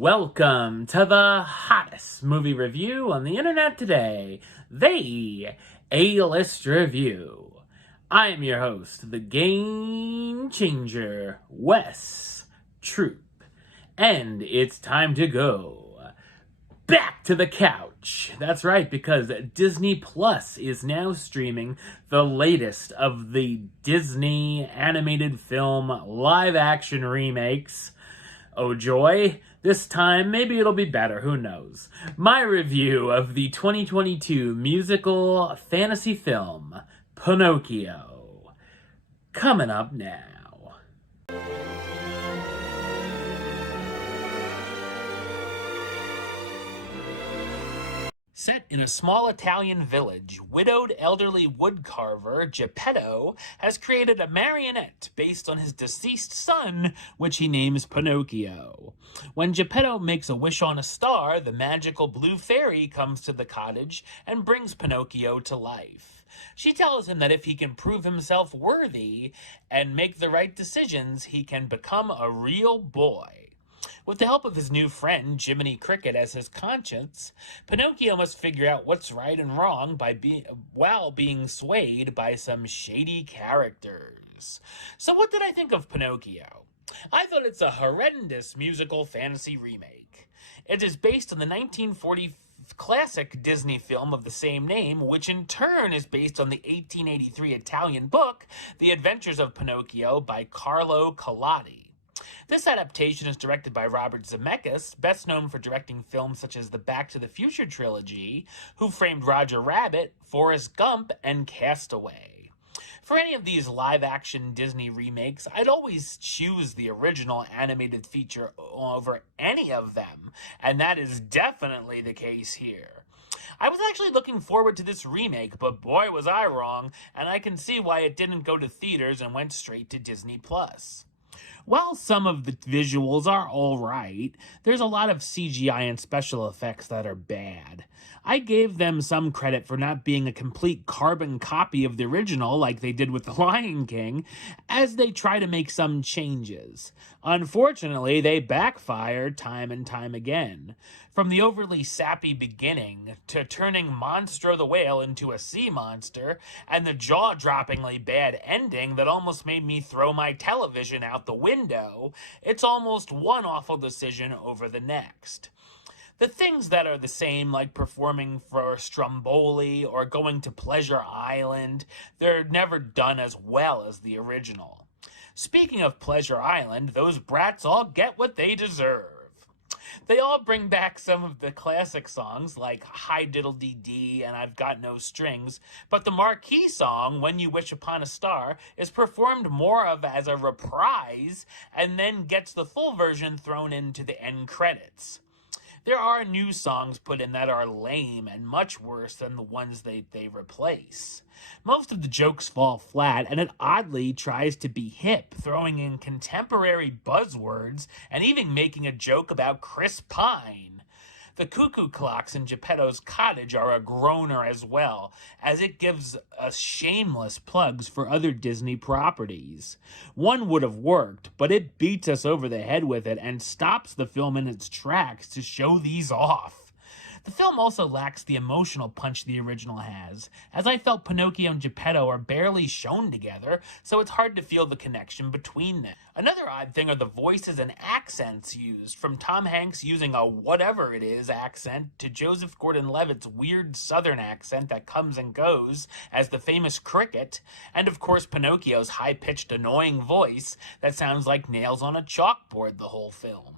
Welcome to the hottest movie review on the internet today, the A-List Review. I am your host, the Game Changer, Wes Troop, and it's time to go back to the couch. That's right, because Disney Plus is now streaming the latest of the Disney animated film live-action remakes. Oh joy, this time maybe it'll be better, who knows. My review of the 2022 musical fantasy film, Pinocchio, coming up now. Set in a small Italian village, widowed elderly woodcarver Geppetto has created a marionette based on his deceased son, which he names Pinocchio. When Geppetto makes a wish on a star, the magical blue fairy comes to the cottage and brings Pinocchio to life. She tells him that if he can prove himself worthy and make the right decisions, he can become a real boy. With the help of his new friend, Jiminy Cricket, as his conscience, Pinocchio must figure out what's right and wrong while being swayed by some shady characters. So what did I think of Pinocchio? I thought it's a horrendous musical fantasy remake. It is based on the 1940 classic Disney film of the same name, which in turn is based on the 1883 Italian book, The Adventures of Pinocchio by Carlo Collodi. This adaptation is directed by Robert Zemeckis, best known for directing films such as the Back to the Future trilogy, Who Framed Roger Rabbit, Forrest Gump, and Castaway. For any of these live-action Disney remakes, I'd always choose the original animated feature over any of them, and that is definitely the case here. I was actually looking forward to this remake, but boy was I wrong, and I can see why it didn't go to theaters and went straight to Disney+. While some of the visuals are alright, there's a lot of CGI and special effects that are bad. I gave them some credit for not being a complete carbon copy of the original like they did with The Lion King, as they try to make some changes. Unfortunately, they backfired time and time again. From the overly sappy beginning, to turning Monstro the Whale into a sea monster, and the jaw-droppingly bad ending that almost made me throw my television out the window, it's almost one awful decision over the next. The things that are the same, like performing for Stromboli or going to Pleasure Island, they're never done as well as the original. Speaking of Pleasure Island, those brats all get what they deserve. They all bring back some of the classic songs like Hi Diddle Dee Dee and I've Got No Strings, but the marquee song, When You Wish Upon a Star, is performed more of as a reprise and then gets the full version thrown into the end credits. There are new songs put in that are lame and much worse than the ones they replace. Most of the jokes fall flat, and it oddly tries to be hip, throwing in contemporary buzzwords and even making a joke about Chris Pine. The cuckoo clocks in Geppetto's cottage are a groaner as well, as it gives us shameless plugs for other Disney properties. One would have worked, but it beats us over the head with it and stops the film in its tracks to show these off. The film also lacks the emotional punch the original has, as I felt Pinocchio and Geppetto are barely shown together, so it's hard to feel the connection between them. Another odd thing are the voices and accents used, from Tom Hanks using a whatever it is accent to Joseph Gordon-Levitt's weird southern accent that comes and goes as the famous cricket, and of course Pinocchio's high-pitched annoying voice that sounds like nails on a chalkboard the whole film.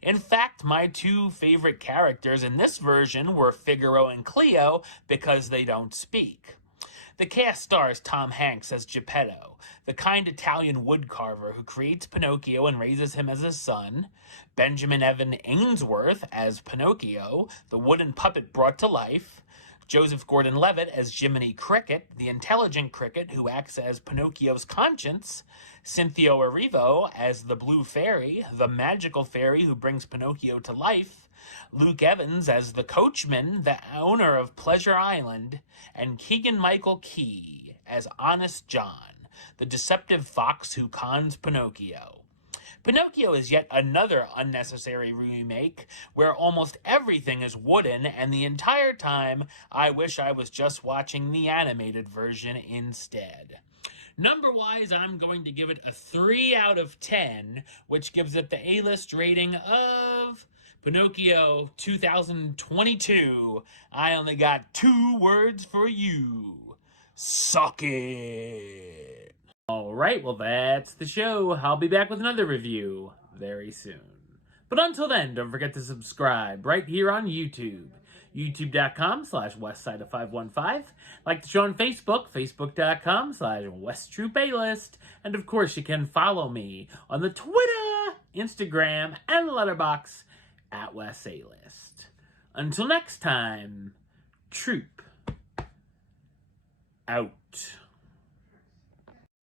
In fact, my two favorite characters in this version were Figaro and Cleo because they don't speak. The cast stars Tom Hanks as Geppetto, the kind Italian woodcarver who creates Pinocchio and raises him as his son, Benjamin Evan Ainsworth as Pinocchio, the wooden puppet brought to life, Joseph Gordon-Levitt as Jiminy Cricket, the intelligent cricket who acts as Pinocchio's conscience, Cynthia Erivo as the Blue Fairy, the magical fairy who brings Pinocchio to life, Luke Evans as the coachman, the owner of Pleasure Island, and Keegan-Michael Key as Honest John, the deceptive fox who cons Pinocchio. Pinocchio is yet another unnecessary remake where almost everything is wooden, and the entire time I wish I was just watching the animated version instead. Number-wise, I'm going to give it a 3 out of 10, which gives it the A-list rating of Pinocchio 2022. I only got 2 words for you. Suck it. Alright, well that's the show. I'll be back with another review very soon. But until then, don't forget to subscribe right here on YouTube. YouTube.com/WestsideOf515. Like the show on Facebook, Facebook.com/WestTroupeAlist. And of course, you can follow me on the Twitter, Instagram, and Letterboxd at WesAlist. Until next time, Troop out.